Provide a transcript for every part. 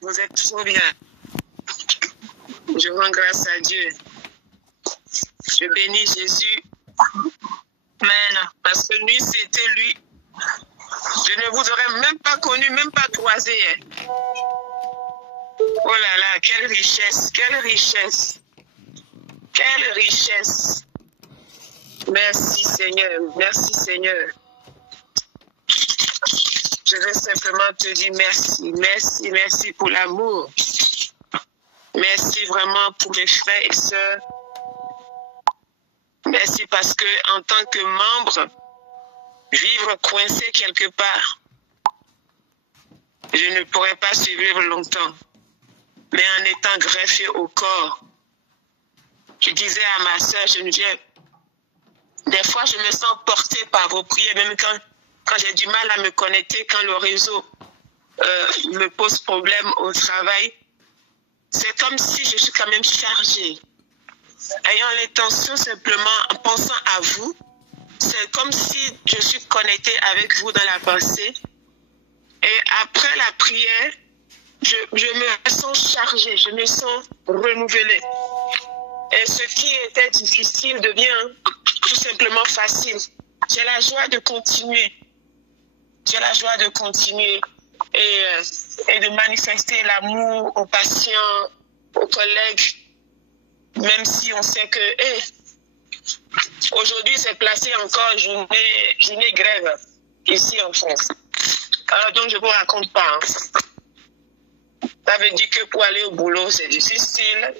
Vous êtes trop bien. Je rends grâce à Dieu. Je bénis Jésus. Amen. Parce que lui, c'était lui. Je ne vous aurais même pas connu, même pas croisé. Oh là là, quelle richesse, quelle richesse. Quelle richesse. Merci Seigneur, merci Seigneur. Je veux simplement te dire merci, merci, merci pour l'amour. Merci vraiment pour mes frères et sœurs. Merci parce que en tant que membre, vivre coincé quelque part, je ne pourrais pas survivre longtemps. Mais en étant greffé au corps, je disais à ma sœur Geneviève, des fois je me sens portée par vos prières, même quand j'ai du mal à me connecter, quand le réseau me pose problème au travail. C'est comme si je suis quand même chargée. Ayant l'intention simplement, en pensant à vous, c'est comme si je suis connectée avec vous dans la pensée. Et après la prière, je me sens chargée, je me sens renouvelée. Et ce qui était difficile devient tout simplement facile. J'ai la joie de continuer. J'ai la joie de continuer et de manifester l'amour aux patients, aux collègues, même si on sait que aujourd'hui c'est placé encore journée grève ici en France. Alors donc je ne vous raconte pas. Hein. Ça veut dire que pour aller au boulot c'est difficile.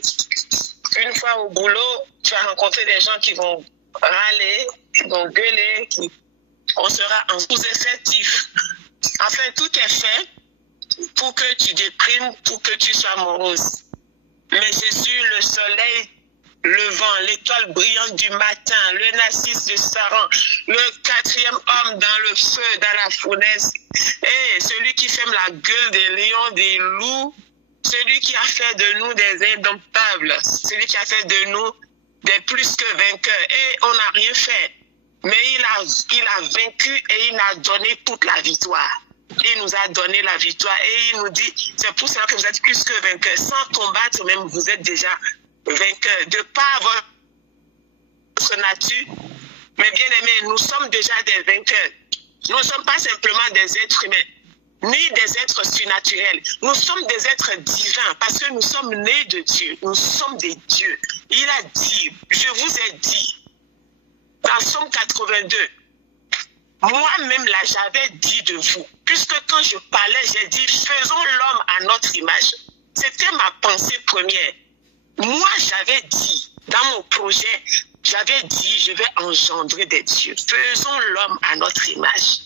Une fois au boulot, tu vas rencontrer des gens qui vont râler, qui vont gueuler, on sera en sous-effectif. Enfin, tout est fait pour que tu déprimes, pour que tu sois morose. Mais Jésus, le soleil levant, l'étoile brillante du matin, le narcisse de Saran, le quatrième homme dans le feu, dans la fournaise, et celui qui ferme la gueule des lions, des loups, celui qui a fait de nous des indomptables, celui qui a fait de nous des plus que vainqueurs. Et on n'a rien fait. Mais il a vaincu et il a donné toute la victoire. Il nous a donné la victoire et il nous dit, c'est pour cela que vous êtes plus que vainqueurs. Sans combattre même, vous êtes déjà vainqueurs. De par votre nature, mais bien aimés, nous sommes déjà des vainqueurs. Nous ne sommes pas simplement des êtres humains, ni des êtres surnaturels. Nous sommes des êtres divins parce que nous sommes nés de Dieu. Nous sommes des dieux. Il a dit, je vous ai dit, dans Psaume 82, moi-même là, j'avais dit de vous, puisque quand je parlais, j'ai dit, faisons l'homme à notre image. C'était ma pensée première. Moi, j'avais dit, dans mon projet, j'avais dit, je vais engendrer des dieux. Faisons l'homme à notre image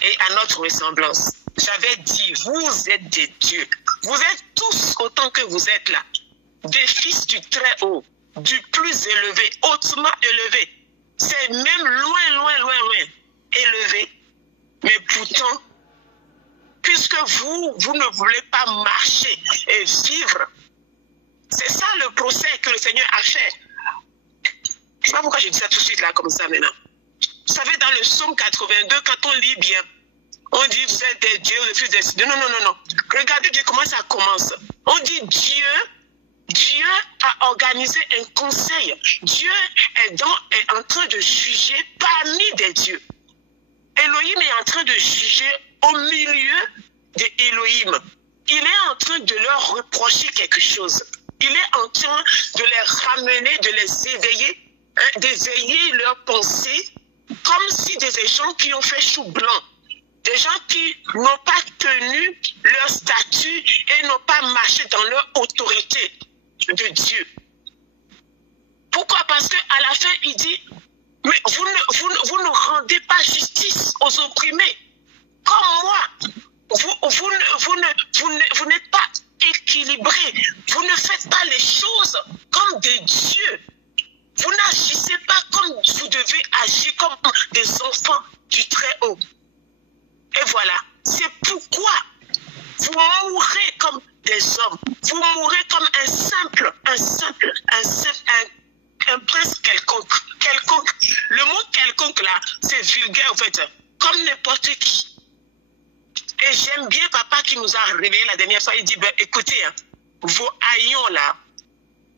et à notre ressemblance. J'avais dit, vous êtes des dieux. Vous êtes tous, autant que vous êtes là, des fils du Très-Haut, du plus élevé, hautement élevé. C'est même loin élevé. Mais pourtant, puisque vous ne voulez pas marcher et vivre, c'est ça le procès que le Seigneur a fait. Je ne sais pas pourquoi je dis ça tout de suite là comme ça maintenant. Vous savez, dans le Psaume 82, quand on lit bien, on dit vous êtes des dieux, les fils des dieux. Non. Regardez bien comment ça commence. On dit Dieu a organisé un conseil. Dieu est en train de juger parmi des dieux. Elohim est en train de juger au milieu des Elohim. Il est en train de leur reprocher quelque chose. Il est en train de les ramener, de les éveiller, d'éveiller leurs pensées, comme si des gens qui ont fait chou blanc, des gens qui n'ont pas tenu leur statut et n'ont pas marché dans leur autorité de Dieu. Pourquoi? Parce qu'à la fin, il dit, mais vous ne rendez pas justice aux opprimés. Comme moi, vous n'êtes pas équilibrés. Vous ne faites pas les choses comme des dieux. Vous n'agissez pas comme vous devez agir, comme des enfants du Très-Haut. Et voilà, c'est pourquoi vous mourrez comme des hommes. Vous mourrez comme un prince quelconque. Le mot quelconque là, c'est vulgaire en fait, comme n'importe qui. Et papa qui nous a réveillés la dernière fois, il dit, ben, écoutez, hein, vos haillons là,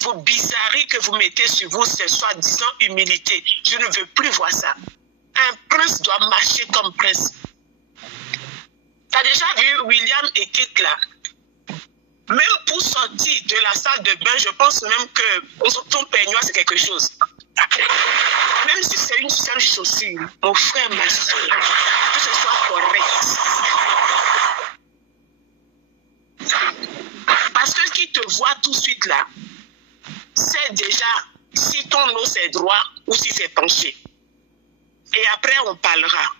vos bizarreries que vous mettez sur vous, c'est soi-disant humilité. Je ne veux plus voir ça. Un prince doit marcher comme prince. Tu as déjà vu William et Kate là? Même pour sortir de la salle de bain, je pense même que ton peignoir, c'est quelque chose. Même si c'est une seule chaussure, mon frère, ma soeur, que ce soit correct. Parce que qui te voit tout de suite là, c'est déjà si ton os c'est droit ou si c'est penché. Et après, on parlera.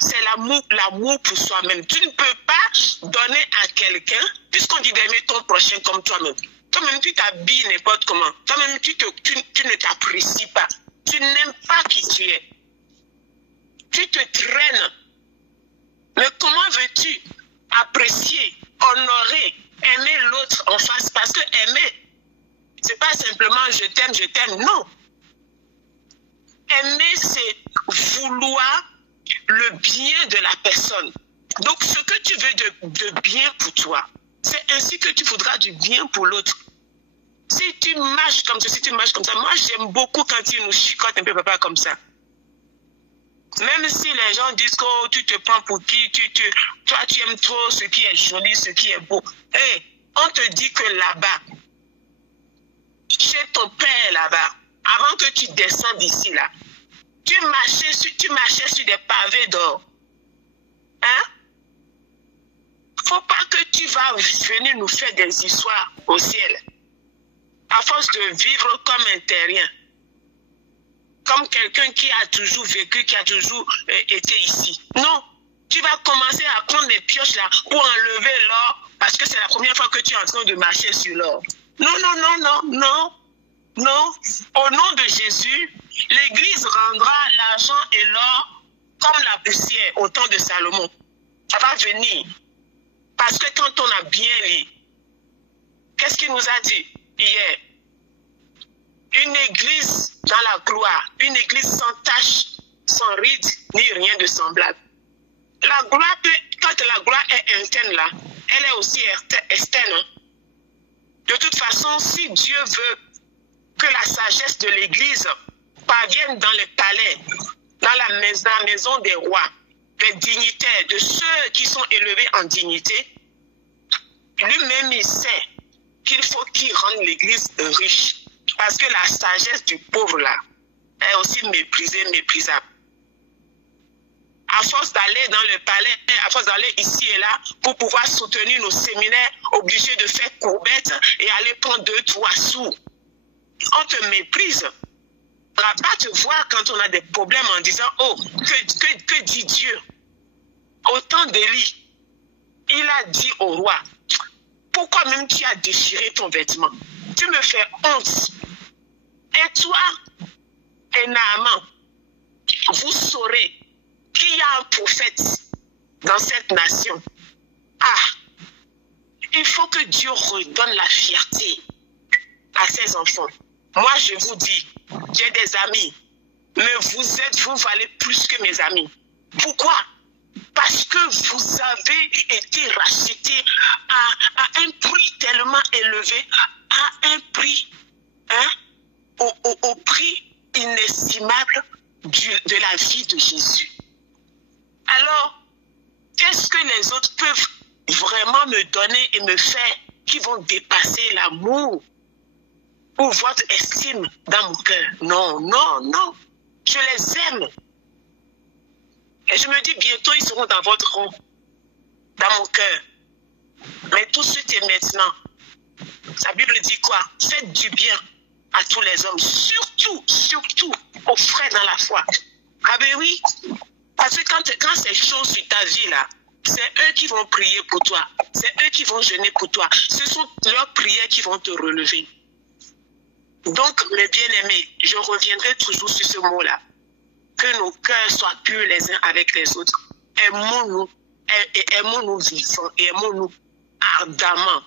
C'est l'amour pour soi-même. Tu ne peux pas donner à quelqu'un, puisqu'on dit d'aimer ton prochain comme toi-même. Toi-même, tu t'habilles n'importe comment. Toi-même, tu ne t'apprécies pas. Tu n'aimes pas qui tu es. Tu te traînes. Mais comment veux-tu apprécier, honorer, aimer l'autre en face? Parce que aimer, c'est pas simplement je t'aime, non. Aimer, c'est vouloir le bien de la personne. Donc, ce que tu veux de bien pour toi, c'est ainsi que tu voudras du bien pour l'autre. Si tu marches comme ça, si tu marches comme ça, moi j'aime beaucoup quand ils nous chicotent un peu papa comme ça. Même si les gens disent que tu te prends pour qui, toi tu aimes trop ce qui est joli, ce qui est beau. Hey, on te dit que là-bas, chez ton père là-bas, avant que tu descendes d'ici là, tu marchais sur des pavés d'or. Hein? Faut pas que tu vas venir nous faire des histoires au ciel. À force de vivre comme un terrien. Comme quelqu'un qui a toujours vécu, qui a toujours été ici. Non. Tu vas commencer à prendre des pioches là pour enlever l'or parce que c'est la première fois que tu es en train de marcher sur l'or. Non, non, non, non, non. Non. Au nom de Jésus, l'Église rendra l'argent et l'or comme la poussière au temps de Salomon. Ça va venir. Parce que quand on a bien lu, qu'est-ce qu'il nous a dit hier? Une église dans la gloire, une église sans tache, sans ride, ni rien de semblable. La gloire, quand la gloire est interne là, elle est aussi externe. Hein? De toute façon, si Dieu veut que la sagesse de l'église parvienne dans les palais, dans la maison des rois, des dignitaires, de ceux qui sont élevés en dignité, lui-même il sait qu'il faut qu'il rende l'église riche. Parce que la sagesse du pauvre là est aussi méprisée, méprisable. À force d'aller dans le palais, à force d'aller ici et là, pour pouvoir soutenir nos séminaires, obligés de faire courbette et aller prendre 2-3 sous. On te méprise. On ne va pas te voir quand on a des problèmes en disant, oh, que dit Dieu? Au temps d'Élie, il a dit au roi, pourquoi même tu as déchiré ton vêtement? Tu me fais honte. Et toi, et Naaman, vous saurez qu'il y a un prophète dans cette nation. Ah, il faut que Dieu redonne la fierté à ses enfants. Moi, je vous dis, j'ai des amis, mais vous valez plus que mes amis. Pourquoi? Parce que vous avez été rachetés à un prix tellement élevé, à un prix, hein, au prix inestimable de la vie de Jésus. Alors, qu'est-ce que les autres peuvent vraiment me donner et me faire qui vont dépasser l'amour ou votre estime dans mon cœur? Non, non, non. Je les aime. Et je me dis, bientôt, ils seront dans votre rang, dans mon cœur. Mais tout de suite et maintenant, la Bible dit quoi? Faites du bien à tous les hommes, surtout aux frères dans la foi. Ah ben oui, parce que quand c'est chaud sur ta vie là, c'est eux qui vont prier pour toi, c'est eux qui vont jeûner pour toi. Ce sont leurs prières qui vont te relever. Donc, mes bien-aimés, je reviendrai toujours sur ce mot-là. Que nos cœurs soient purs les uns avec les autres. Aimons-nous, aimons-nous vivants, et aimons-nous ardemment.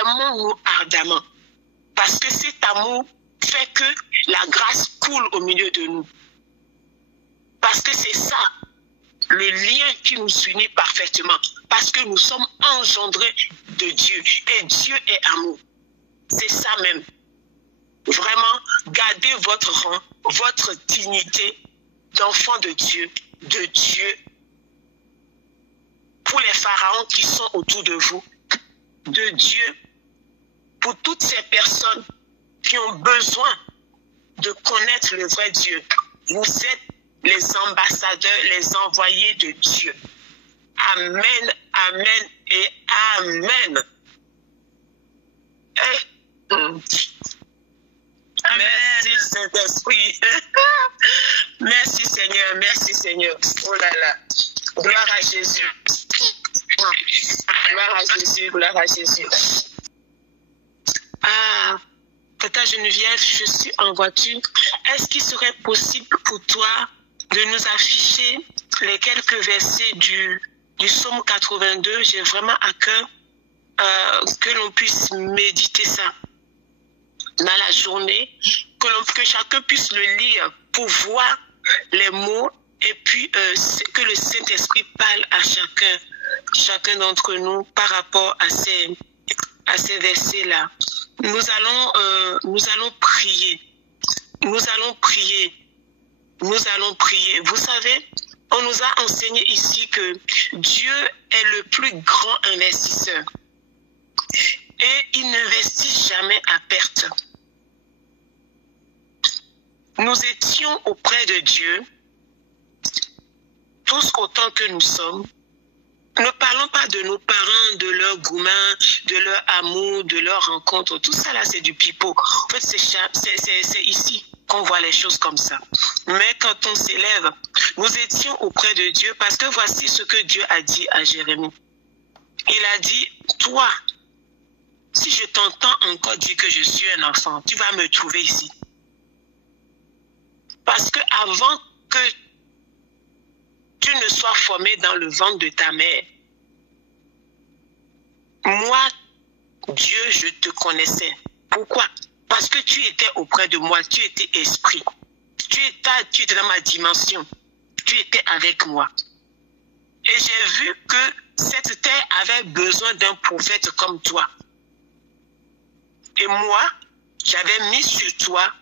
Aimons-nous ardemment. Parce que cet amour fait que la grâce coule au milieu de nous. Parce que c'est ça le lien qui nous unit parfaitement, parce que nous sommes engendrés de Dieu et Dieu est amour. C'est ça même. Vraiment, gardez votre rang, votre dignité d'enfant de Dieu, pour les pharaons qui sont autour de vous, de Dieu, pour toutes ces personnes qui ont besoin de connaître le vrai Dieu. Vous êtes les ambassadeurs, les envoyés de Dieu. Amen, amen et amen. Merci Saint-Esprit. Merci Seigneur, merci Seigneur. Oh là là. Gloire à Jésus. Gloire à Jésus, gloire à Jésus. Ah, Tata Geneviève, je suis en voiture. Est-ce qu'il serait possible pour toi de nous afficher les quelques versets du psaume 82? J'ai vraiment à cœur que l'on puisse méditer ça dans la journée, que chacun puisse le lire pour voir les mots et puis que le Saint-Esprit parle à chacun d'entre nous par rapport à ces versets-là. Nous allons prier. Nous allons prier. Vous savez, on nous a enseigné ici que Dieu est le plus grand investisseur. Et il n'investit jamais à perte. Nous étions auprès de Dieu, tous autant que nous sommes. Ne parlons pas de nos parents, de leur gourmand, de leur amour, de leur rencontre. Tout ça là, c'est du pipeau. En fait, c'est ici qu'on voit les choses comme ça. Mais quand on s'élève, nous étions auprès de Dieu parce que voici ce que Dieu a dit à Jérémie. Il a dit, toi, si je t'entends encore dire que je suis un enfant, tu vas me trouver ici. Parce que avant que tu ne sois formé dans le ventre de ta mère, moi, Dieu, je te connaissais. Pourquoi? Parce que tu étais auprès de moi, tu étais esprit. Tu étais dans ma dimension. Tu étais avec moi. Et j'ai vu que cette terre avait besoin d'un prophète comme toi. Et moi, j'avais mis sur toi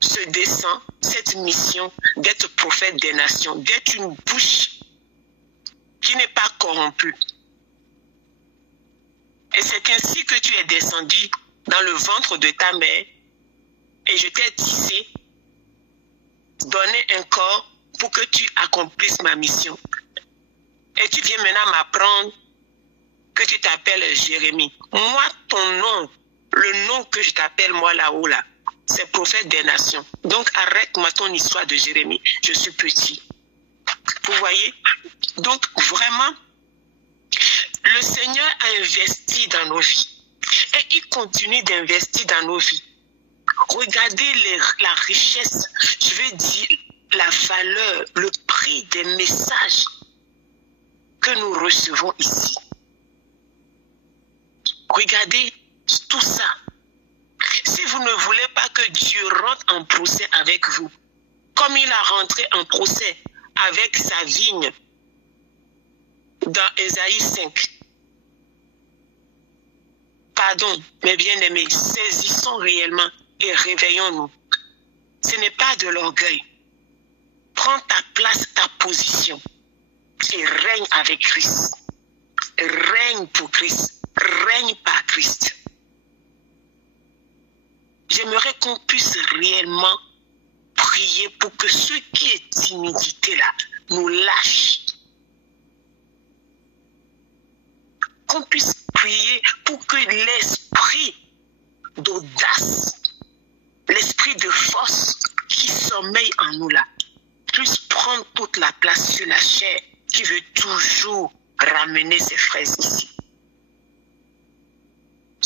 ce dessein, cette mission d'être prophète des nations, d'être une bouche qui n'est pas corrompue. Et c'est ainsi que tu es descendu dans le ventre de ta mère et je t'ai tissé, donné un corps pour que tu accomplisses ma mission. Et tu viens maintenant m'apprendre que tu t'appelles Jérémie. Moi, ton nom, le nom que je t'appelle moi là-haut là, c'est prophète des nations. Donc arrête-moi ton histoire de Jérémie. Je suis petit. Vous voyez? Donc vraiment, le Seigneur a investi dans nos vies. Et il continue d'investir dans nos vies. Regardez la richesse, je veux dire la valeur, le prix des messages que nous recevons ici. Regardez tout ça. Si vous ne voulez pas que Dieu rentre en procès avec vous, comme il a rentré en procès avec sa vigne dans Ésaïe 5. Pardon, mes bien-aimés, saisissons réellement et réveillons-nous. Ce n'est pas de l'orgueil. Prends ta place, ta position et règne avec Christ. Règne pour Christ. Règne par Christ. J'aimerais qu'on puisse réellement prier pour que ce qui est timidité là nous lâche. Qu'on puisse prier pour que l'esprit d'audace, l'esprit de force qui sommeille en nous là, puisse prendre toute la place sur la chair qui veut toujours ramener ses fraises ici.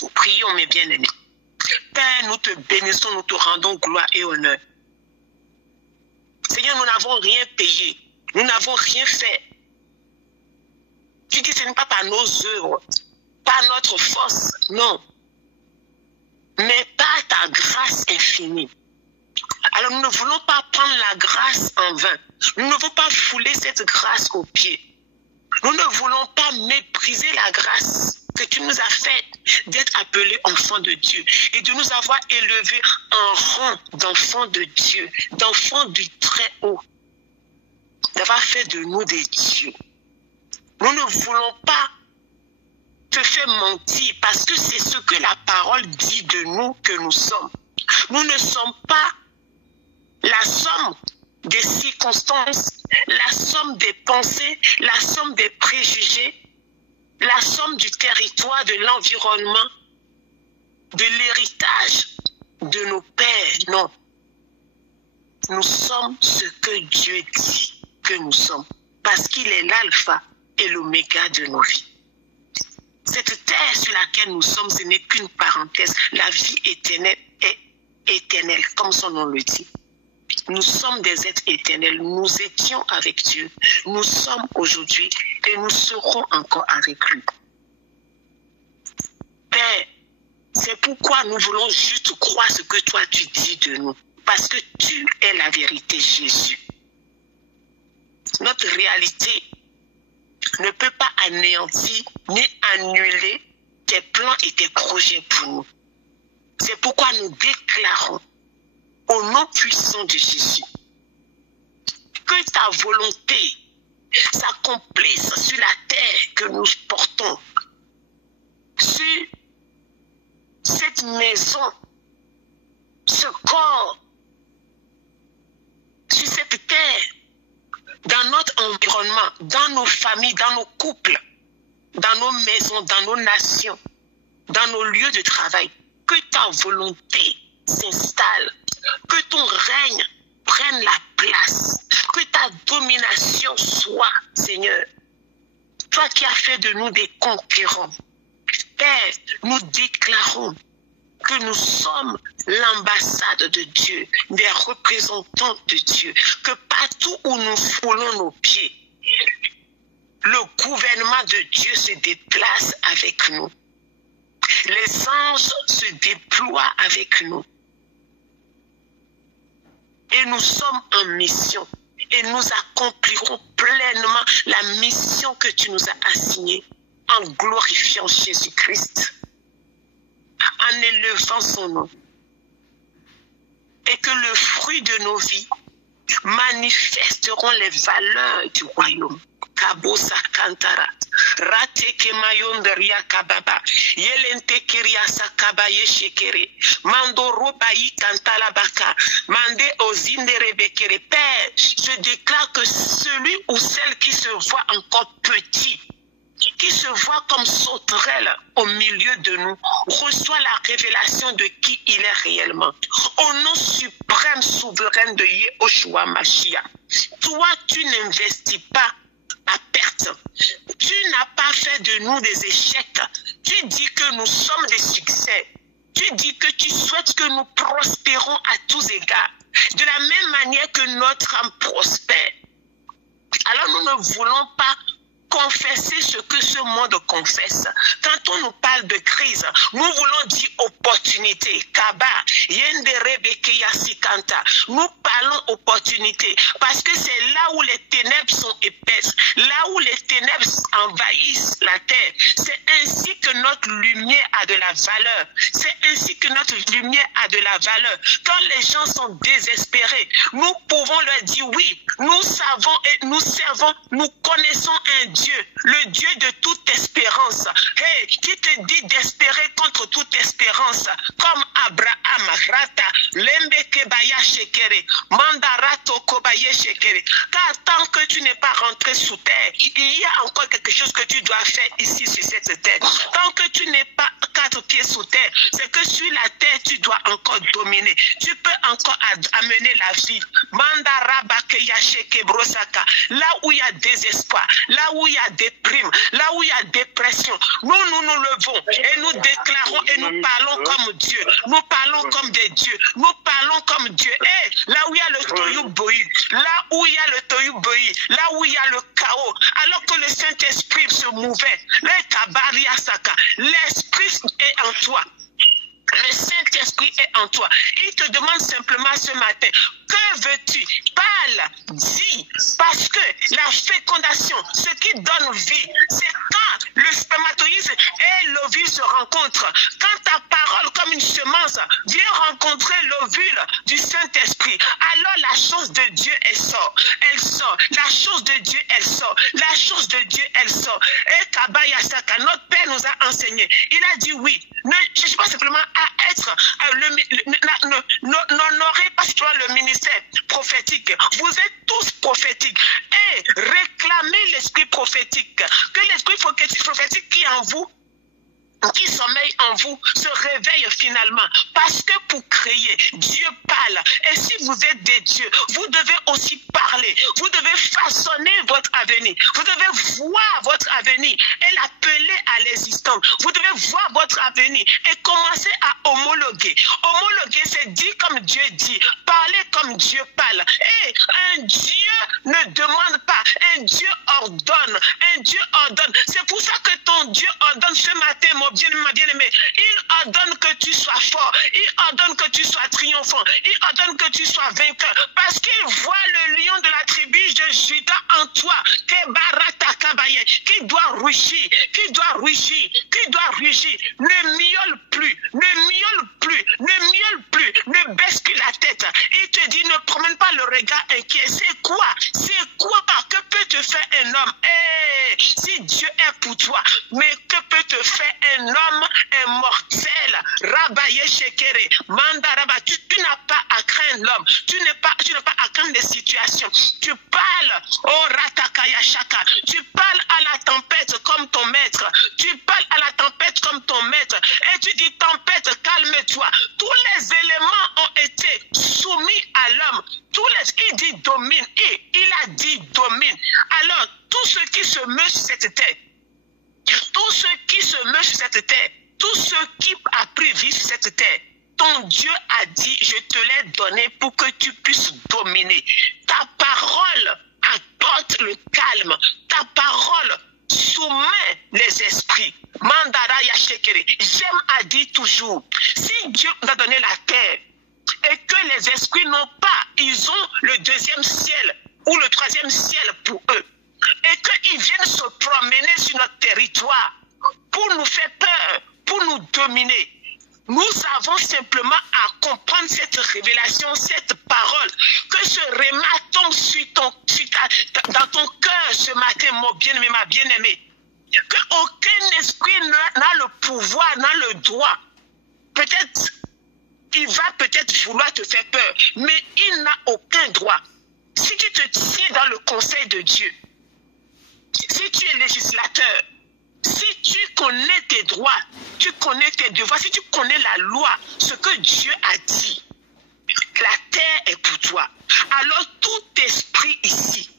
Nous prions, mes bien-aimés. Père, nous te bénissons, nous te rendons gloire et honneur. Seigneur, nous n'avons rien payé, nous n'avons rien fait. Tu dis que ce n'est pas par nos œuvres, par notre force, non. Mais par ta grâce infinie. Alors nous ne voulons pas prendre la grâce en vain. Nous ne voulons pas fouler cette grâce aux pieds. Nous ne voulons pas mépriser la grâce que tu nous as faite d'être appelés enfants de Dieu et de nous avoir élevés en rang d'enfants de Dieu, d'enfants du Très-Haut, d'avoir fait de nous des dieux. Nous ne voulons pas te faire mentir parce que c'est ce que la parole dit de nous que nous sommes. Nous ne sommes pas la somme des circonstances, la somme des pensées, la somme des préjugés, la somme du territoire, de l'environnement, de l'héritage de nos pères. Non. Nous sommes ce que Dieu dit que nous sommes, parce qu'il est l'alpha et l'oméga de nos vies. Cette terre sur laquelle nous sommes, ce n'est qu'une parenthèse. La vie éternelle est éternelle, comme son nom le dit. Nous sommes des êtres éternels. Nous étions avec Dieu. Nous sommes aujourd'hui et nous serons encore avec lui. Père, c'est pourquoi nous voulons juste croire ce que toi tu dis de nous. Parce que tu es la vérité, Jésus. Notre réalité ne peut pas anéantir ni annuler tes plans et tes projets pour nous. C'est pourquoi nous déclarons au nom puissant de Jésus que ta volonté s'accomplisse sur la terre que nous portons, sur cette maison, ce corps, sur cette terre, dans notre environnement, dans nos familles, dans nos couples, dans nos maisons, dans nos nations, dans nos lieux de travail. Que ta volonté s'installe, que ton règne prenne la place, que ta domination soit, Seigneur. Toi qui as fait de nous des conquérants, Père, nous déclarons que nous sommes l'ambassade de Dieu, des représentants de Dieu, que partout où nous foulons nos pieds, le gouvernement de Dieu se déplace avec nous. Les anges se déploient avec nous. Et nous sommes en mission. Et nous accomplirons pleinement la mission que tu nous as assignée en glorifiant Jésus-Christ, en élevant son nom. Et que le fruit de nos vies manifesteront les valeurs du royaume. Kabosa Kantara, Rate Kemayonderia Kababa, Yelente Kiria Sakabaye Shekere, Mando Robayi Kantalabaka, Mande Ozinde Rebekere. Père, je déclare que celui ou celle qui se voit encore petit, qui se voit comme sauterelle au milieu de nous, reçoit la révélation de qui il est réellement. Au nom suprême, souverain de Yehoshua Mashiach, toi, tu n'investis pas à perte. Tu n'as pas fait de nous des échecs. Tu dis que nous sommes des succès. Tu dis que tu souhaites que nous prospérons à tous égards. De la même manière que notre âme prospère. Alors nous ne voulons pas confesser ce que ce monde confesse. Quand on nous parle de crise, nous voulons dire opportunité. Kaba, nous parlons opportunité parce que c'est là où les ténèbres sont épaisses, là où les ténèbres envahissent la terre. C'est ainsi que notre lumière a de la valeur. C'est ainsi que notre lumière a de la valeur. Quand les gens sont désespérés, nous pouvons leur dire oui, nous savons et nous servons, nous connaissons un Dieu, le Dieu de toute espérance, hey, qui te dit d'espérer contre toute espérance, comme Abraham, Rata, Lembekebaya Shekere, Mandarato Kobaye Shekere. Car tant que tu n'es pas rentré sous terre, il y a encore quelque chose que tu dois faire ici sur cette terre. Tant que tu n'es pas 4 pieds sous terre, c'est que sur la terre tu dois encore dominer. Tu peux encore amener la vie. Mandarabakeya Sheke Brosaka, là où il y a désespoir, là où il y a déprime, là où il y a dépression, nous nous levons et nous déclarons et nous parlons comme Dieu. Nous parlons comme des dieux. Nous parlons comme Dieu. Et là où il y a le tohu-bohu, là où il y a le tohu-bohu, là où il y a le chaos, alors que le Saint-Esprit se mouvait, l'esprit est en toi. Le Saint-Esprit est en toi. Il te demande simplement ce matin, que veux-tu? Parle, dis, parce que la fécondation, ce qui donne vie, c'est quand le spermatozoïde et l'ovule se rencontrent. Quand ta parole, comme une semence, vient rencontrer l'ovule du Saint-Esprit, alors la chose de Dieu, elle sort. Elle sort. La chose de Dieu, elle sort. La chose de Dieu, elle sort. Et Kabaya Saka, notre Père nous a enseigné. Il a dit oui. Ne cherche pas simplement à être, n'honorez pas le ministère prophétique. Vous êtes tous prophétiques. Et réclamez l'esprit prophétique. Que l'esprit prophétique qui est en vous, qui sommeille en vous, se réveille finalement. Parce que pour créer, Dieu parle. Et si vous êtes des dieux, vous devez aussi parler. Vous devez façonner votre avenir. Vous devez voir votre avenir et l'appeler à l'existence. Vous devez voir votre avenir et commencer à homologuer. Homologuer, c'est dire comme Dieu dit. Parler comme Dieu parle. Et un Dieu ne demande pas. Un Dieu ordonne. Un Dieu ordonne. C'est pour ça que ton Dieu ordonne ce matin, mon bien-aimé. Il ordonne que tu sois fort. Il ordonne que tu sois triomphant. Il ordonne que tu sois vainqueur. Parce qu'il voit le lion de la tribu de Juda en toi. Qui doit rugir. Qui doit rugir. Qui doit rugir. Ne miaule plus. Ne miaule plus. Ne miaule plus. Ne baisse plus la tête. Il te dit, ne promène pas le regard inquiet. C'est quoi? C'est quoi? Que peut te faire un homme? Si Dieu est pour toi, mais que peut te faire un homme immortel? Rabaye Shekere, Mandaraba, tu n'as pas à craindre l'homme, tu n'as pas à craindre les situations. Tu parles, oh Ratakaya Shaka, tu parles à la tempête comme ton maître, tu parles à la tempête comme ton maître, et tu dis tempête, calme-toi. Tous les éléments ont été soumis à l'homme. Il dit domine, il a dit domine. Alors, tout ce qui se meut sur cette terre, tout ce qui se meut sur cette terre, tout ce qui a pris vie sur cette terre, ton Dieu a dit, je te l'ai donné pour que tu puisses dominer. Ta parole apporte le calme. Ta parole soumet les esprits. Mandara Yashekere. J'aime à dire toujours, si Dieu nous a donné la terre et que les esprits n'ont pas, ils ont le deuxième ciel ou le troisième ciel pour eux, et qu'ils viennent se promener sur notre territoire pour nous faire peur, pour nous dominer. Nous avons simplement à comprendre cette révélation, cette parole, que ce réma tombe dans ton cœur ce matin, mon bien-aimé, ma bien-aimée. Qu'aucun esprit n'a le pouvoir, n'a le droit. Peut-être, il va peut-être vouloir te faire peur, mais il n'a aucun droit. Si tu te tiens dans le conseil de Dieu, si tu es législateur, si tu connais tes droits, tu connais tes devoirs, si tu connais la loi, ce que Dieu a dit, la terre est pour toi. Alors tout esprit ici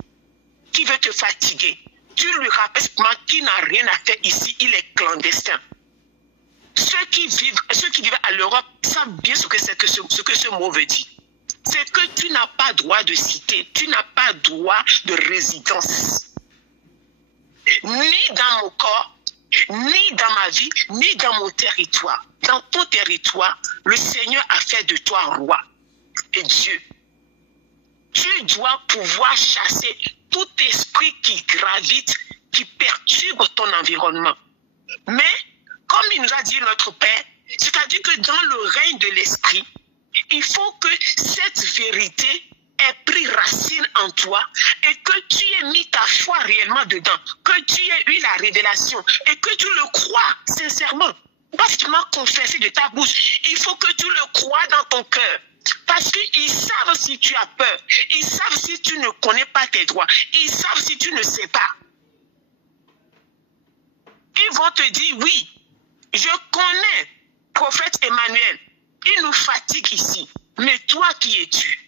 qui veut te fatiguer, tu lui rappelles qu'il n'a rien à faire ici, il est clandestin. Ceux qui vivent à l'Europe savent bien ce que ce mot veut dire. C'est que tu n'as pas droit de cité, tu n'as pas droit de résidence. Ni dans mon corps, ni dans ma vie, ni dans mon territoire. Dans ton territoire, le Seigneur a fait de toi roi et Dieu. Tu dois pouvoir chasser tout esprit qui gravite, qui perturbe ton environnement. Mais, comme il nous a dit notre Père, c'est-à-dire que dans le règne de l'esprit, il faut que cette vérité ait pris racine en toi et que tu aies mis ta foi réellement dedans, que tu aies eu la révélation et que tu le crois sincèrement. Pas seulement confesser de ta bouche, il faut que tu le crois dans ton cœur. Parce qu'ils savent si tu as peur, ils savent si tu ne connais pas tes droits, ils savent si tu ne sais pas. Ils vont te dire, oui, je connais prophète Emmanuel, il nous fatigue ici, mais toi qui es-tu?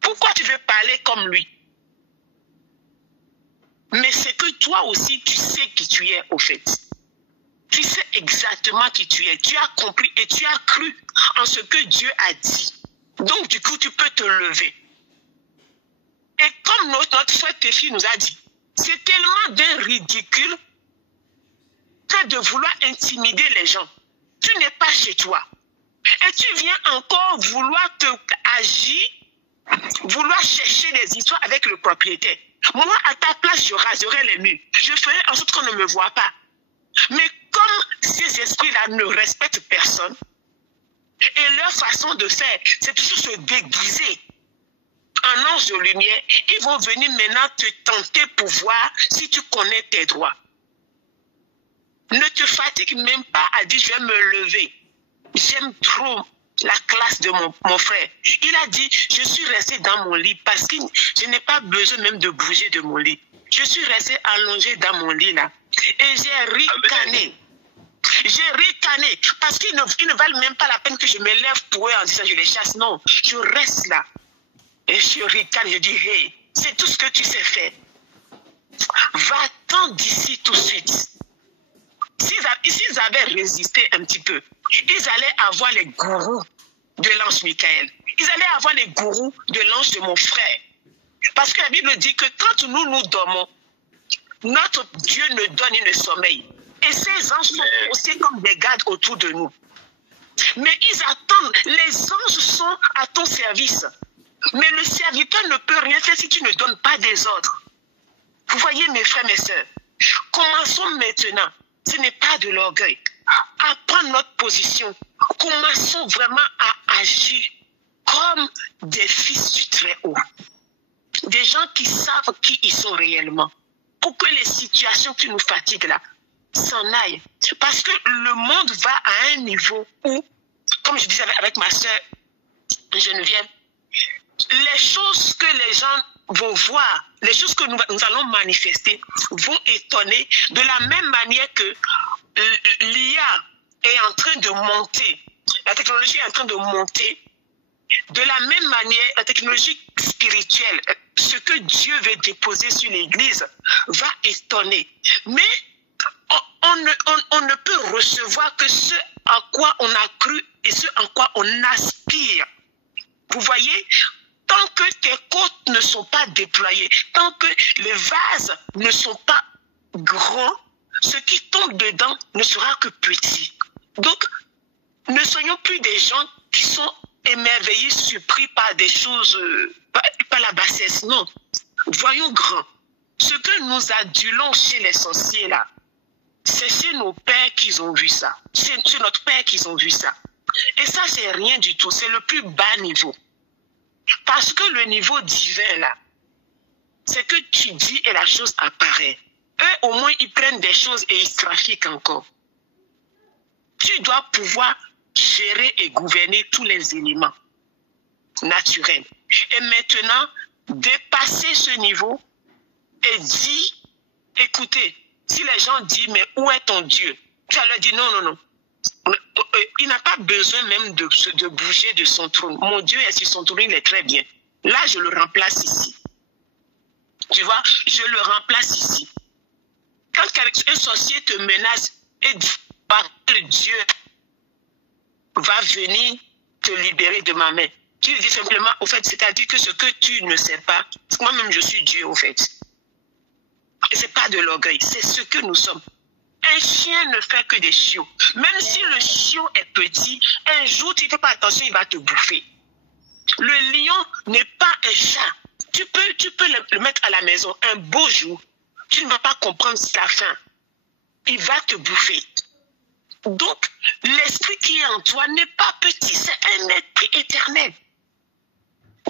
Pourquoi tu veux parler comme lui? Mais c'est que toi aussi, tu sais qui tu es au fait. Tu sais exactement qui tu es. Tu as compris et tu as cru en ce que Dieu a dit. Donc, du coup, tu peux te lever. Et comme notre frère Téfi nous a dit, c'est tellement d'un ridicule que de vouloir intimider les gens. Tu n'es pas chez toi. Et tu viens encore vouloir agir, vouloir chercher des histoires avec le propriétaire. Moi, à ta place, je raserai les murs. Je ferai en sorte qu'on ne me voit pas. Mais comme ces esprits-là ne respectent personne, et leur façon de faire, c'est toujours se déguiser en ange de lumière, ils vont venir maintenant te tenter pour voir si tu connais tes droits. Ne te fatigue même pas à dire je vais me lever. J'aime trop la classe de mon frère. Il a dit je suis resté dans mon lit parce que je n'ai pas besoin même de bouger de mon lit. Je suis resté allongé dans mon lit là. Et j'ai ricané. J'ai ricané parce qu'ils ne valent même pas la peine que je me lève pour eux en disant je les chasse. Non, je reste là. Et je ricane, je dis hey, c'est tout ce que tu sais faire. Va-t'en d'ici tout de suite. S'ils avaient résisté un petit peu, ils allaient avoir les gourous de l'ange Michael. Ils allaient avoir les gourous de l'ange de mon frère. Parce que la Bible dit que quand nous dormons, notre Dieu ne donne ni le sommeil. Et ces anges sont aussi comme des gardes autour de nous. Mais ils attendent. Les anges sont à ton service. Mais le serviteur ne peut rien faire si tu ne donnes pas des ordres. Vous voyez mes frères, mes sœurs, commençons maintenant. Ce n'est pas de l'orgueil. À prendre notre position. Commençons vraiment à agir comme des fils du Très-Haut. Des gens qui savent qui ils sont réellement. Pour que les situations qui nous fatiguent là s'en aillent. Parce que le monde va à un niveau où, comme je disais avec ma sœur Geneviève, les choses que les gens vont voir, les choses que nous allons manifester vont étonner de la même manière que l'IA est en train de monter, la technologie est en train de monter. De la même manière, la technologie spirituelle, ce que Dieu veut déposer sur l'Église va étonner. Mais on ne peut recevoir que ce à quoi on a cru et ce en quoi on aspire. Vous voyez, tant que tes côtes ne sont pas déployées, tant que les vases ne sont pas grands, ce qui tombe dedans ne sera que petit. Donc, ne soyons plus des gens qui sont émerveillés, surpris par des choses, par la bassesse. Non, voyons grand. Ce que nous adulons chez les sorciers là, c'est chez nos pères qu'ils ont vu ça. C'est notre père qu'ils ont vu ça. Et ça, c'est rien du tout. C'est le plus bas niveau. Parce que le niveau divin là, c'est que tu dis et la chose apparaît. Eux, au moins, ils prennent des choses et ils trafiquent encore. Tu dois pouvoir gérer et gouverner tous les éléments naturels. Et maintenant, dépasser ce niveau et dire, écoutez, si les gens disent, mais où est ton Dieu? Tu vas leur dire, non, non, non. Il n'a pas besoin même de bouger de son trône. Mon Dieu est sur son trône, il est très bien. Là, je le remplace ici. Tu vois, je le remplace ici. Quand un sorcier te menace et dit, que Dieu va venir te libérer de ma main. Tu lui dis simplement, au fait, c'est-à-dire que ce que tu ne sais pas, moi-même je suis Dieu, au fait. Et ce n'est pas de l'orgueil, c'est ce que nous sommes. Un chien ne fait que des chiots. Même si le chiot est petit, un jour, tu ne fais pas attention, il va te bouffer. Le lion n'est pas un chat. Tu peux le mettre à la maison. Un beau jour, tu ne vas pas comprendre sa faim. Il va te bouffer. Donc, l'esprit qui est en toi n'est pas petit, c'est un esprit éternel.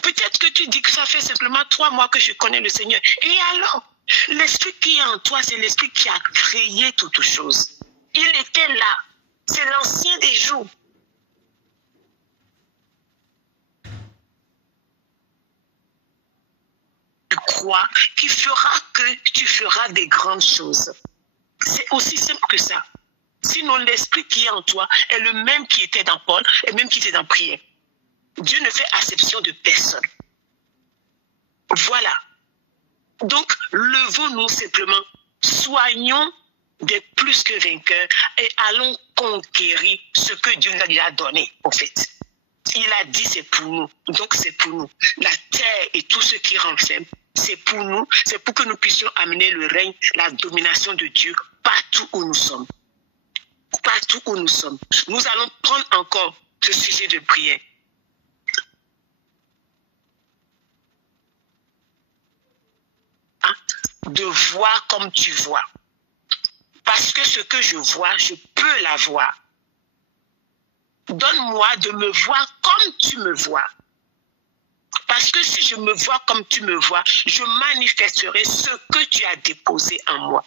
Peut-être que tu dis que ça fait simplement 3 mois que je connais le Seigneur. Et alors, l'esprit qui est en toi, c'est l'esprit qui a créé toutes choses. Il était là. C'est l'ancien des jours. Tu crois qui fera que tu feras des grandes choses. C'est aussi simple que ça. Sinon, l'esprit qui est en toi est le même qui était dans Paul et même qui était dans Prière. Dieu ne fait acception de personne. Voilà. Donc, levons-nous simplement. Soyons des plus que vainqueurs et allons conquérir ce que Dieu nous a déjà donné, en fait. Il a dit c'est pour nous. Donc, c'est pour nous. La terre et tout ce qui renferme, c'est pour nous. C'est pour que nous puissions amener le règne, la domination de Dieu partout où nous sommes. Partout où nous sommes. Nous allons prendre encore ce sujet de prière. De voir comme tu vois. Parce que ce que je vois, je peux l'avoir. Donne-moi de me voir comme tu me vois. Parce que si je me vois comme tu me vois, je manifesterai ce que tu as déposé en moi.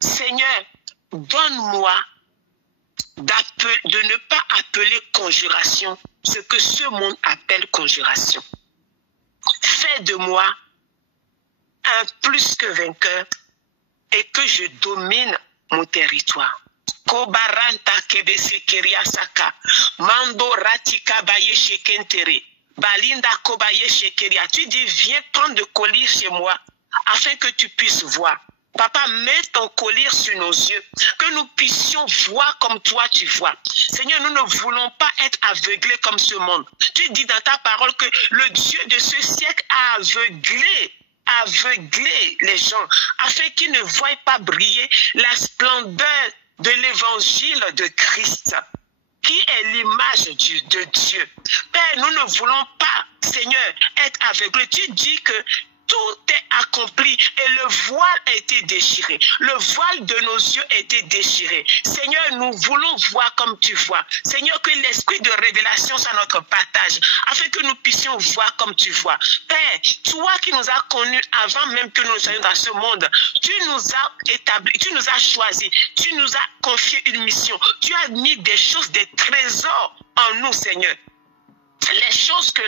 Seigneur, donne-moi de ne pas appeler conjuration ce que ce monde appelle conjuration. Fais de moi un plus que vainqueur et que je domine mon territoire. Kobaranta kebese keriasaka, mando ratika baye shekentere, balinda kobaye shekeria. Tu dis, viens prendre de collier chez moi, afin que tu puisses voir. Papa, mets ton collier sur nos yeux, que nous puissions voir comme toi tu vois. Seigneur, nous ne voulons pas être aveuglés comme ce monde. Tu dis dans ta parole que le Dieu de ce siècle a aveugler les gens, afin qu'ils ne voient pas briller la splendeur de l'évangile de Christ, qui est l'image de Dieu. Père, nous ne voulons pas, Seigneur, être aveuglés. Tu dis que tout est accompli et le voile a été déchiré. Le voile de nos yeux a été déchiré. Seigneur, nous voulons voir comme tu vois. Seigneur, que l'esprit de révélation soit notre partage, afin que nous puissions voir comme tu vois. Père, toi qui nous as connus avant même que nous soyons dans ce monde, tu nous as établis, tu nous as choisis, tu nous as confié une mission. Tu as mis des choses, des trésors en nous, Seigneur. Les choses que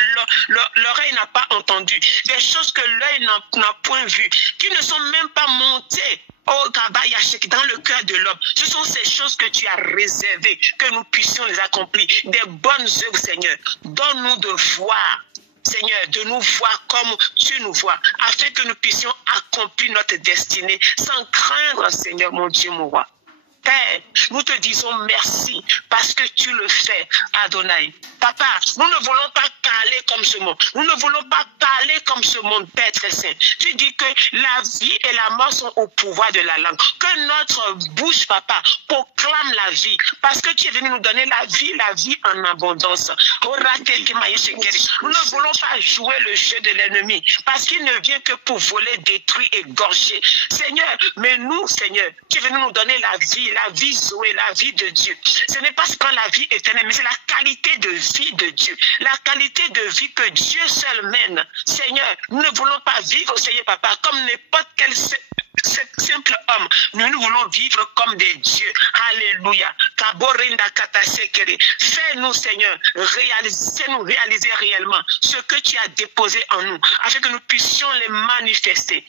l'oreille n'a pas entendues, les choses que l'œil n'a point vues, qui ne sont même pas montées dans le cœur de l'homme. Ce sont ces choses que tu as réservées, que nous puissions les accomplir. Des bonnes œuvres, Seigneur. Donne-nous de voir, Seigneur, de nous voir comme tu nous vois, afin que nous puissions accomplir notre destinée sans craindre, Seigneur, mon Dieu, mon roi. Père, nous te disons merci parce que tu le fais, Adonai. Papa, nous ne voulons pas parler comme ce monde. Nous ne voulons pas parler comme ce monde, Père très saint. Tu dis que la vie et la mort sont au pouvoir de la langue. Que notre bouche, Papa, proclame la vie. Parce que tu es venu nous donner la vie en abondance. Nous ne voulons pas jouer le jeu de l'ennemi. Parce qu'il ne vient que pour voler, détruire et gâcher. Seigneur, mais nous, Seigneur, tu es venu nous donner la vie Zoé, la vie de Dieu. Ce n'est pas seulement la vie éternelle, mais c'est la qualité de vie de Dieu. La qualité de vie que Dieu seul mène. Seigneur, nous ne voulons pas vivre, Seigneur Papa, comme n'importe quel simple homme. Nous voulons vivre comme des dieux. Alléluia. Fais-nous, Seigneur, réaliser réellement ce que tu as déposé en nous, afin que nous puissions les manifester.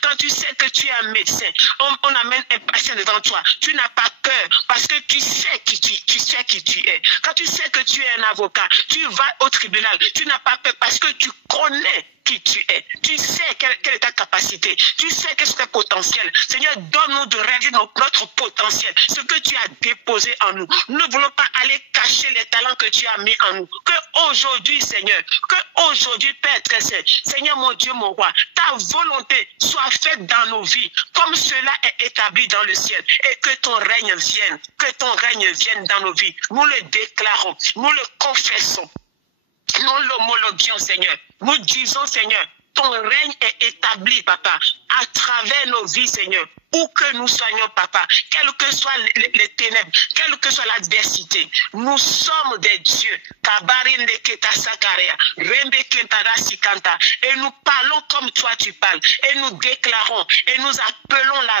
Quand tu sais que tu es un médecin, on amène un patient devant toi. Tu n'as pas peur parce que tu sais qui tu es. Quand tu sais que tu es un avocat, tu vas au tribunal. Tu n'as pas peur parce que tu connais qui tu es. Tu sais quelle est ta capacité. Tu sais quel est ton potentiel. Seigneur, donne-nous de réaliser notre potentiel, ce que tu as déposé en nous. Nous ne voulons pas aller cacher les talents que tu as mis en nous. Que aujourd'hui, Seigneur, Père très saint, Seigneur mon Dieu, mon roi, ta volonté soit faite dans nos vies, comme cela est établi dans le ciel. Et que ton règne vienne dans nos vies. Nous le déclarons, nous le confessons. Nous l'homologuons, Seigneur. Nous disons, Seigneur, ton règne est établi, Papa, à travers nos vies, Seigneur. Où que nous soyons, Papa, quelles que soient les ténèbres, quelle que soit l'adversité, nous sommes des dieux. Et nous parlons comme toi tu parles. Et nous déclarons et nous appelons la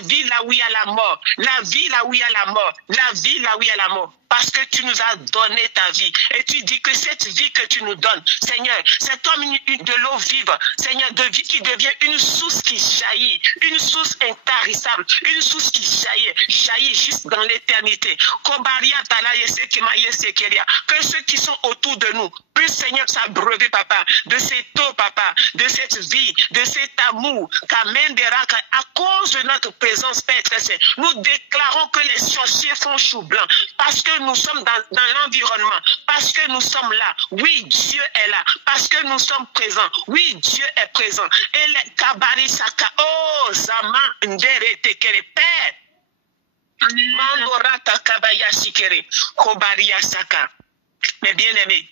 vie là où il y a la mort, la vie là où il y a la mort, la vie là où il y a la mort. Parce que tu nous as donné ta vie. Et tu dis que cette vie que tu nous donnes, Seigneur, c'est comme de l'eau vive, Seigneur, de vie qui devient une source qui jaillit, une source intarissable, une source qui jaillit juste dans l'éternité. Que ceux qui sont autour de nous puissent, Seigneur, s'abreuver, Papa, de cette eau, Papa, de cette vie, de cet amour, à cause de notre présence, Père très saint. Nous déclarons que les sorciers font chou blanc, parce que nous sommes dans l'environnement, parce que nous sommes là. Oui, Dieu est là, parce que nous sommes présents. Oui, Dieu est présent. Et les kabari saka, oh, Zama, Ndere, Tekere, Père, Mandorata kabaya sikere, kobaria saka. Mais bien aimé,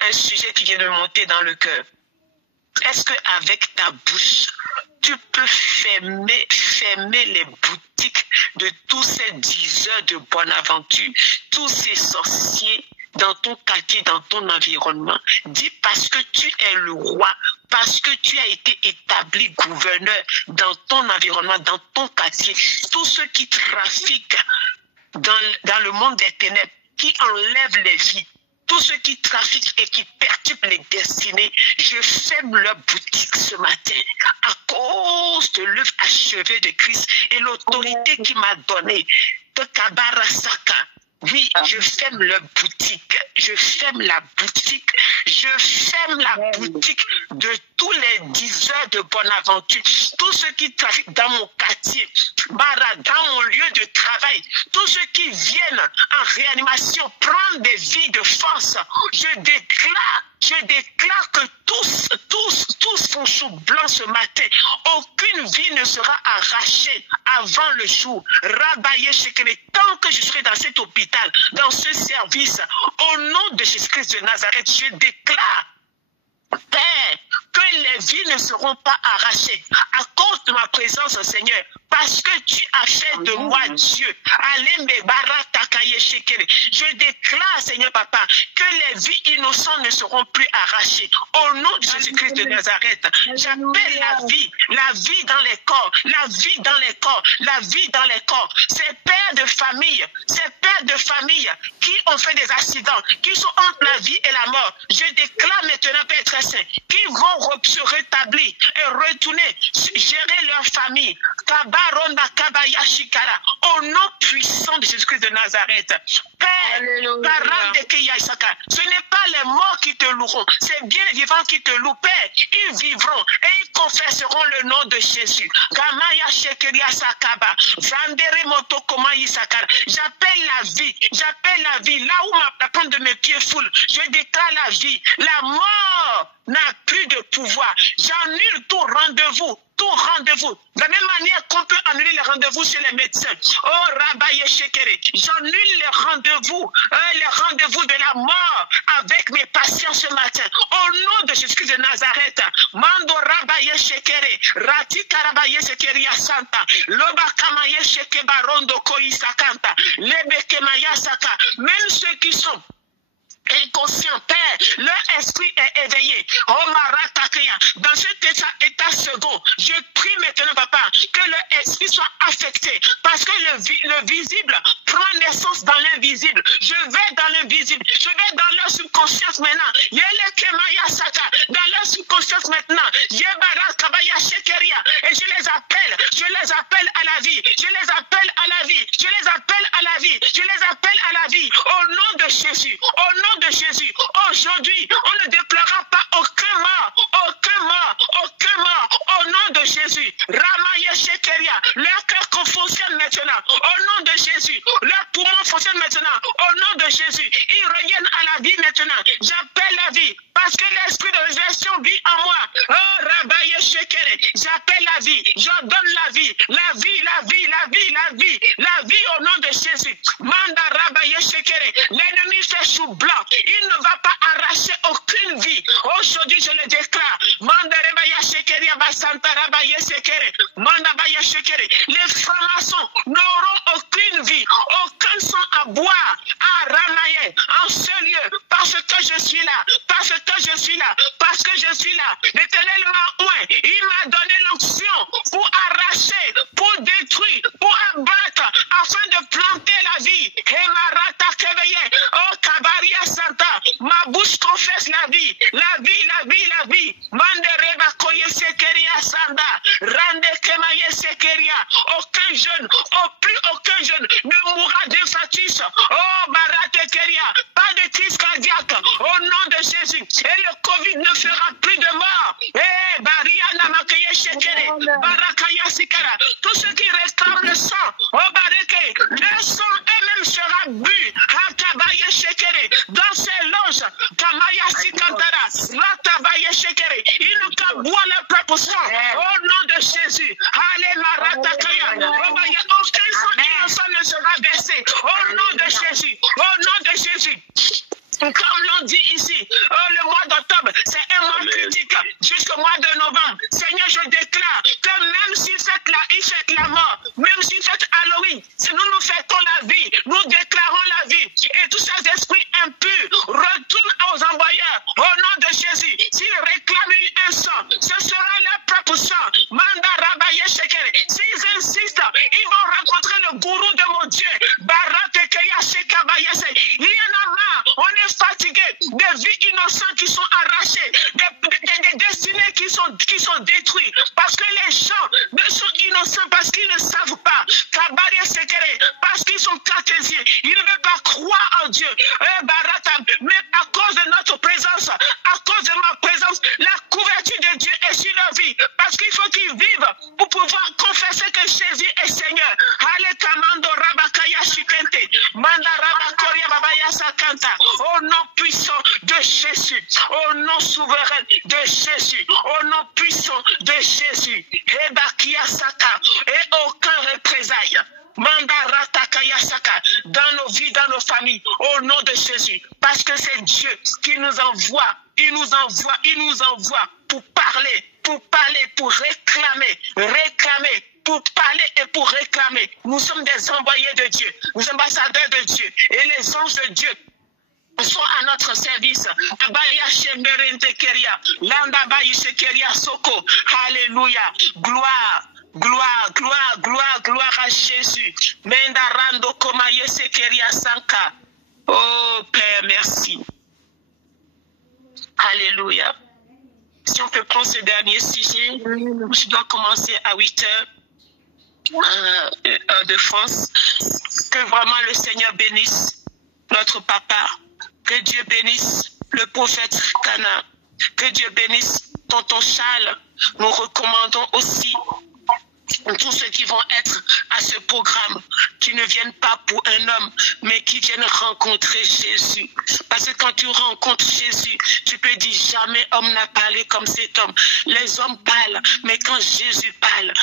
un sujet qui vient de monter dans le cœur. Est-ce qu'avec ta bouche, tu peux fermer les boutiques de tous ces diseurs de bonne aventure, tous ces sorciers dans ton quartier, dans ton environnement? Dis parce que tu es le roi, parce que tu as été établi gouverneur dans ton environnement, dans ton quartier. Tous ceux qui trafiquent dans le monde des ténèbres, qui enlèvent les vies, tous ceux qui trafiquent et qui perturbent les destinées, je ferme leur boutique ce matin à cause de l'œuvre achevée de Christ et l'autorité qu'il m'a donnée. De Kabarasaka. Oui, je ferme leur boutique. Je ferme la boutique. Je ferme la boutique de tous les diseurs de bonne aventure. Tous ceux qui trafiquent dans mon quartier, dans mon lieu de travail. Tous ceux qui viennent en réanimation prendre des vies de force. Je déclare que tous font sous blanc ce matin. Aucune vie ne sera arrachée avant le jour. Rabaye Shekere, tant que je serai dans cet hôpital, dans ce service, au nom de Jésus-Christ de Nazareth, je déclare, Père, que les vies ne seront pas arrachées à cause de ma présence, Seigneur, parce que tu as fait de moi Dieu. Je déclare, Seigneur Papa, que les vies innocentes ne seront plus arrachées. Au nom de Jésus-Christ de Nazareth, j'appelle la vie dans les corps, la vie dans les corps, la vie dans les corps. Ces pères de famille qui ont fait des accidents, qui sont entre la vie et la mort, je déclare maintenant, Père très saint, qui vont se rétablir et retourner, gérer leur famille. Au nom puissant de Jésus-Christ de Nazareth. Père, ce n'est pas les morts qui te loueront, c'est bien les vivants qui te louent. Père, ils vivront et ils confesseront le nom de Jésus. J'appelle la vie. Là où ma plante de mes pieds foule, je déclare la vie. La mort n'a plus de pouvoir. J'annule tout rendez-vous. De la même manière qu'on peut annuler les rendez-vous chez les médecins. Oh, Rabaye Shekere, j'annule les rendez-vous de la mort avec mes patients ce matin. Au nom de Jésus-Christ de Nazareth, Mando Rabaye Shekere, Rati Karabaye Shekere Santa, Loba Kamaye Sheke Barondo Koisakanta, Lebekemaya Saka, même ceux qui sont inconscient, Père, leur esprit est éveillé. Oh Maratakaya, dans cet état second, je prie maintenant, Papa, que leur esprit soit affecté, parce que le visible prend naissance dans l'invisible. Je vais dans l'invisible, je vais dans leur subconscience maintenant. Dans leur subconscience maintenant, et je les appelle à la vie, je les appelle à la vie, je les appelle à la vie, je les appelle à la vie, au nom de Jésus, au nom de Jésus. Aujourd'hui, on ne déplorera pas aucun mort, au nom de Jésus. Ramaye Shekeria, leur cœur fonctionne maintenant, au nom de Jésus. Leur poumon fonctionne maintenant, au nom de Jésus. Ils reviennent à la vie maintenant. J'appelle la vie, parce que l'esprit de résurrection vit en moi. Oh, Rabaye Shekere, j'appelle la vie, je donne la vie, la vie au nom de Jésus. Manda Rabaye Shekere, l'ennemi fait chou blanc. Il ne va pas arracher aucune vie. Aujourd'hui, je le déclare. Manda Rabaye Shekere, Basanta Rabaye Shekere, Manda Baye Shekere. Les francs-maçons n'auront aucune vie, aucun sang à boire, à ramailler en ce lieu, parce que je suis là, parce que je suis là. L'Éternel m'a oint, il m'a donné l'onction pour arracher, pour détruire, pour abattre, afin de planter la vie. Oh, Kabaria Santa, ma bouche confesse la vie. Mandereba Koye Sekeria Sanda, Rande Kemaye Sekeria. Aucun jeune ne mourra d'infarctus. Oh, Barate Keria, pas de crise cardiaque. Au nom de Jésus. Et le Covid ne fera plus de mort. Eh, Bariana Makaye Shekere, Barakaya Sikara. Tous ceux qui réclament le sang, oh Bareke, le sang eux-mêmes sera bu. Hakabaye Shekere, dans ces loges, Kamaya Sikantara, Ratabaye Shekere, ils ne qu'à boire leur propre sang. Au nom de Jésus. Allez, Maratakaya. Aucun sang innocent ne sera la mort. Même si fête Halloween, si nous fêtons la vie, nous déclarons la vie. Et tous ces esprits impurs retournent aux envoyeurs au nom de Jésus. S'ils réclament un sang, ce sera leur propre sang. Manda Rabaye Shekere. S'ils insistent, ils vont rencontrer le gourou de mon Dieu. Barate Keya Shekabayese. Il y en a marre. On est fatigué. Des vies innocentes qui sont arrachées. Des destinées qui sont détruites. Parce que les gens sont innocents parce qu'ils ne savent pas. Kabaye Shekere. Parce qu'ils sont cartésiens. Ils ne veulent pas croire en Dieu. Mais à cause de notre présence, à cause de ma présence, la couverture de Dieu est sur leur vie. Parce qu'il faut qu'ils vivent pour pouvoir confesser que Jésus est Seigneur. Au nom puissant de Jésus, au nom souverain de Jésus, au nom puissant de Jésus, et aucun représailles. Dans nos vies, dans nos familles, au nom de Jésus, parce que c'est Dieu qui nous envoie, il nous envoie pour parler, pour réclamer, pour parler et pour réclamer. Nous sommes des envoyés de Dieu, nous ambassadeurs de Dieu, et les anges de Dieu sont à notre service. Alléluia, gloire. Gloire à Jésus. Mendarando komaye sekeria sanka. Oh Père, merci. Alléluia. Si on peut prendre ce dernier sujet, je dois commencer à 8 heures de France. Que vraiment le Seigneur bénisse notre papa. Que Dieu bénisse le prophète Cana. Que Dieu bénisse tonton Charles. Nous recommandons aussi tous ceux qui vont être à ce programme, qui ne viennent pas pour un homme, mais qui viennent rencontrer Jésus. Parce que quand tu rencontres Jésus, tu peux dire jamais homme n'a parlé comme cet homme. Les hommes parlent, mais quand Jésus parle,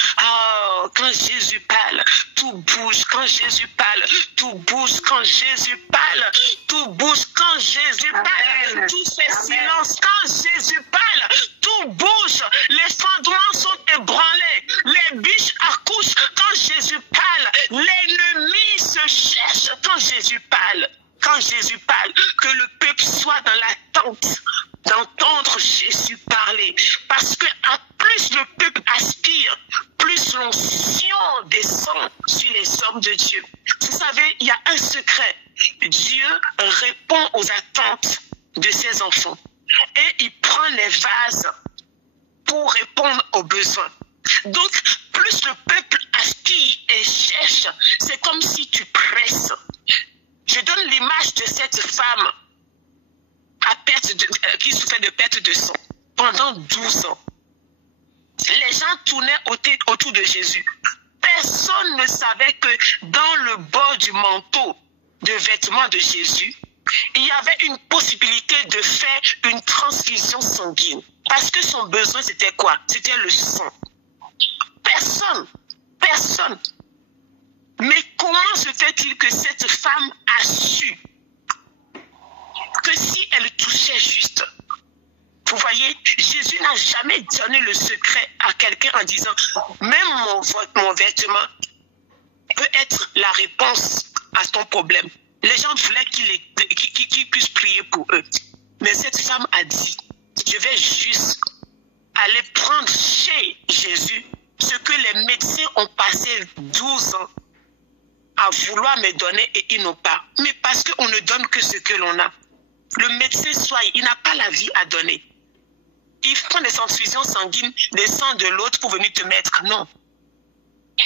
quand Jésus parle, tout bouge. Quand Jésus parle, tout bouge. Quand Jésus parle, tout bouge. Quand Jésus parle, tout fait silence. Quand Jésus parle, tout bouge. Les fondements sont ébranlés. Les biches accouchent quand Jésus parle. L'ennemi se cherche quand Jésus parle. Quand Jésus parle, que le peuple soit dans l'attente d'entendre Jésus parler. Parce que à plus le peuple aspire, plus l'onction descend sur les hommes de Dieu. Vous savez, il y a un secret. Dieu répond aux attentes de ses enfants. Et il prend les vases pour répondre aux besoins. Donc, plus le peuple aspire et cherche, c'est comme si tu presses. Je donne l'image de cette femme qui souffrait de perte de sang pendant 12 ans. Les gens tournaient autour de Jésus. Personne ne savait que dans le bord du manteau de vêtements de Jésus, il y avait une possibilité de faire une transfusion sanguine. Parce que son besoin, c'était quoi? C'était le sang. Personne. Mais comment se fait-il que cette femme a su que si elle touchait juste? Vous voyez, Jésus n'a jamais donné le secret à quelqu'un en disant même mon vêtement peut être la réponse à ton problème. Les gens voulaient qu'il puisse prier pour eux. Mais cette femme a dit, je vais juste aller prendre chez Jésus ce que les médecins ont passé 12 ans à vouloir me donner et ils n'ont pas. Mais parce qu'on ne donne que ce que l'on a. Le médecin il n'a pas la vie à donner. Il prend des transfusions sanguines, des sangs de l'autre pour venir te mettre. Non.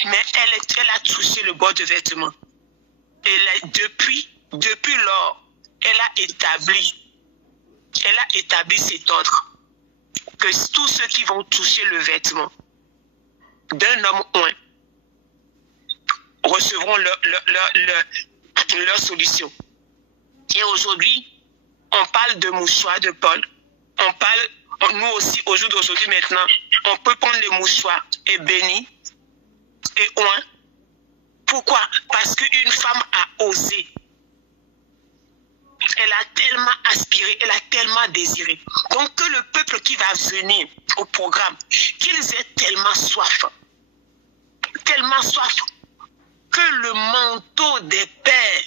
Mais elle a touché le bord de vêtement. Et depuis lors, elle a établi cet ordre. Que tous ceux qui vont toucher le vêtement d'un homme oint recevront leur solution. Et aujourd'hui, on parle de mouchoirs de Paul. Nous aussi, au jour d'aujourd'hui maintenant, on peut prendre les mouchoirs et bénir et oint. Pourquoi? Parce qu'une femme a osé. Elle a tellement aspiré, elle a tellement désiré. Donc que le peuple qui va venir au programme, qu'ils aient tellement soif tellement soif que le manteau des pères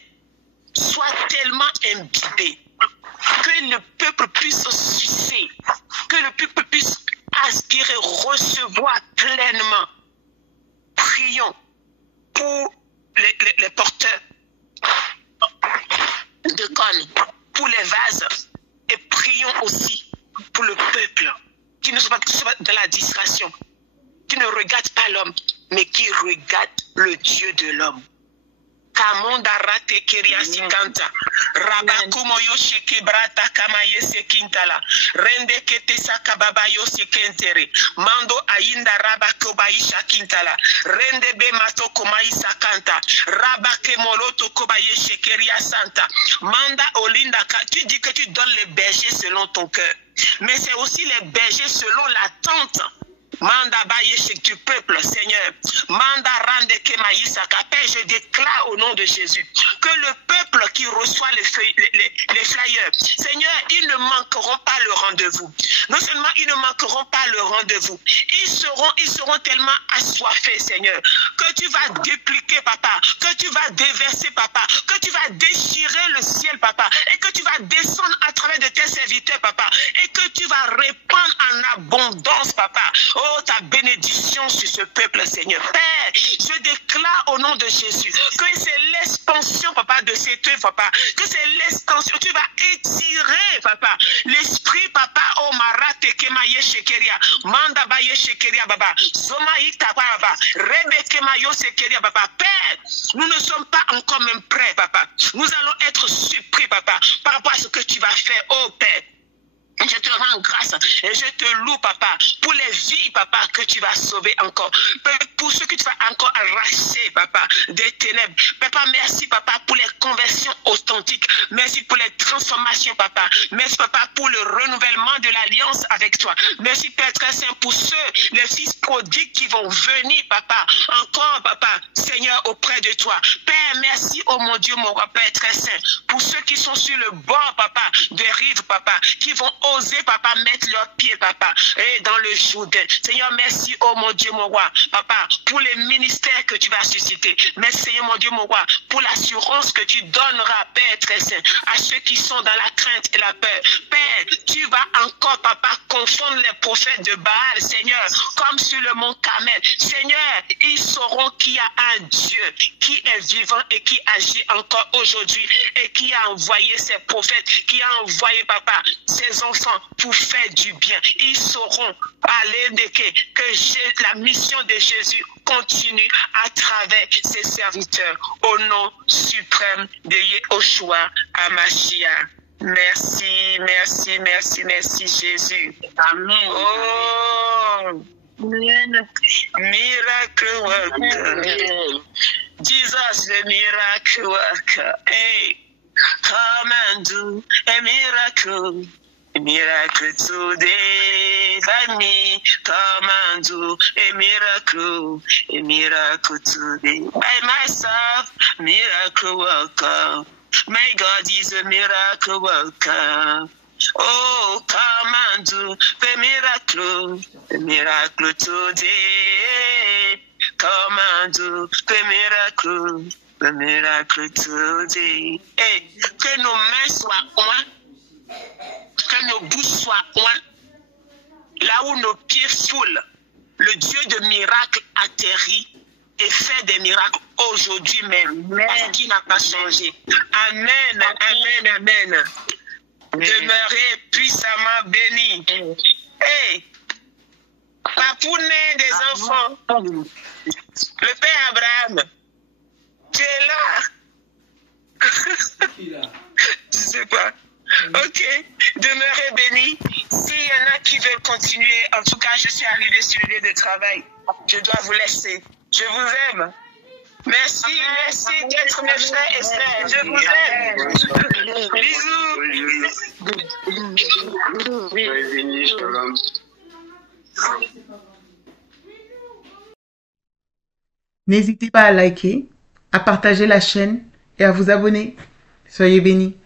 soit tellement imbibé, que le peuple puisse sucer, que le peuple puisse aspirer, recevoir pleinement. Prions pour les porteurs de cônes, pour les vases, et prions aussi pour le peuple qui ne soit pas dans la distraction, qui ne regarde pas l'homme, mais qui regarde le Dieu de l'homme. Kamonda rate keria sikanta rabakumo yosheke brata kamaye sekintala rende kete sakababa yosekentere mando ayinda rabako baisha kintala rende be mato komaisa kanta rabake moloto kobaye shekeria santa manda olinda ka. Tu dis que tu donnes les bergers selon ton cœur, mais c'est aussi les bergers selon l'attente. Manda baye du peuple, Seigneur. Manda rande kemaïsaka. Père, je déclare au nom de Jésus que le peuple qui reçoit les flyers, Seigneur, ils ne manqueront pas le rendez-vous. Non seulement ils ne manqueront pas le rendez-vous, ils seront tellement assoiffés, Seigneur, que tu vas dépliquer, papa, que tu vas déverser, papa, que tu vas déchirer le ciel, papa, et que tu vas descendre à travers de tes serviteurs, papa, et que tu vas répandre en abondance, papa. Oh, ta bénédiction sur ce peuple, Seigneur. Père, je déclare au nom de Jésus que c'est l'expansion, papa, de cette œuvre, papa, que c'est l'extension. Tu vas étirer, papa, l'esprit, papa, oh, marate kemaye shekeria, manda baye shekeria, baba, zomaïta, baba, rebe kemayo shekeria, baba. Père, nous ne sommes pas encore même prêts, papa. Nous allons être surpris, papa, par rapport à ce que tu vas faire, oh Père. Je te rends grâce et je te loue, papa, pour les vies, papa, que tu vas sauver encore. Pour ceux que tu vas encore arracher, papa, des ténèbres. Papa, merci, papa, pour les conversions authentiques. Merci pour les transformations, papa. Merci, papa, pour le renouvellement de l'alliance avec toi. Merci, Père très saint, pour ceux, les fils prodigues qui vont venir, papa, encore, papa, Seigneur, auprès de toi. Père, merci, oh mon Dieu, mon roi, Père très saint, pour ceux qui sont sur le bord, papa, des rives, papa, qui vont oser, papa, mettre leurs pieds, papa, et dans le Jourdain. Seigneur, merci, oh mon Dieu, mon roi, papa, pour les ministères que tu vas susciter. Merci, Seigneur, mon Dieu, mon roi, pour l'assurance que tu donneras, Père très saint, à ceux qui sont dans la crainte et la peur. Père, tu vas encore, papa, confondre les prophètes de Baal, Seigneur, comme sur le mont Carmel. Seigneur, ils sauront qu'il y a un Dieu qui est vivant et qui agit encore aujourd'hui et qui a envoyé ses prophètes, qui a envoyé, papa, ses enfants pour faire du bien. Ils sauront parler de que la mission de Jésus continue à travers ses serviteurs. Au nom suprême de Yehoshua HaMashiach. Merci, merci, merci, merci Jésus. Amen. Oh, miracle worker. Jesus, the miracle worker. Hey, come and do a miracle. A miracle today by me, come and do a miracle today by myself, miracle worker. My God is a miracle worker. Oh, come and do the miracle today. Come and do the miracle today. Hey, que nos mains soient loin. Que nos bouches soient loin, là où nos pieds foulent, le Dieu de miracles atterrit et fait des miracles aujourd'hui même, parce qu'il n'a pas changé. Amen, amen, amen. Demeurez puissamment bénis. Hey, papounet des enfants, le Père Abraham, tu es là. Je sais pas. Ok, demeurez bénis. S'il y en a qui veulent continuer, en tout cas, je suis arrivée sur le lieu de travail. Je dois vous laisser. Je vous aime. Merci, merci d'être mes frères et sœurs. Je vous aime. Bisous. N'hésitez pas à liker, à partager la chaîne et à vous abonner. Soyez bénis.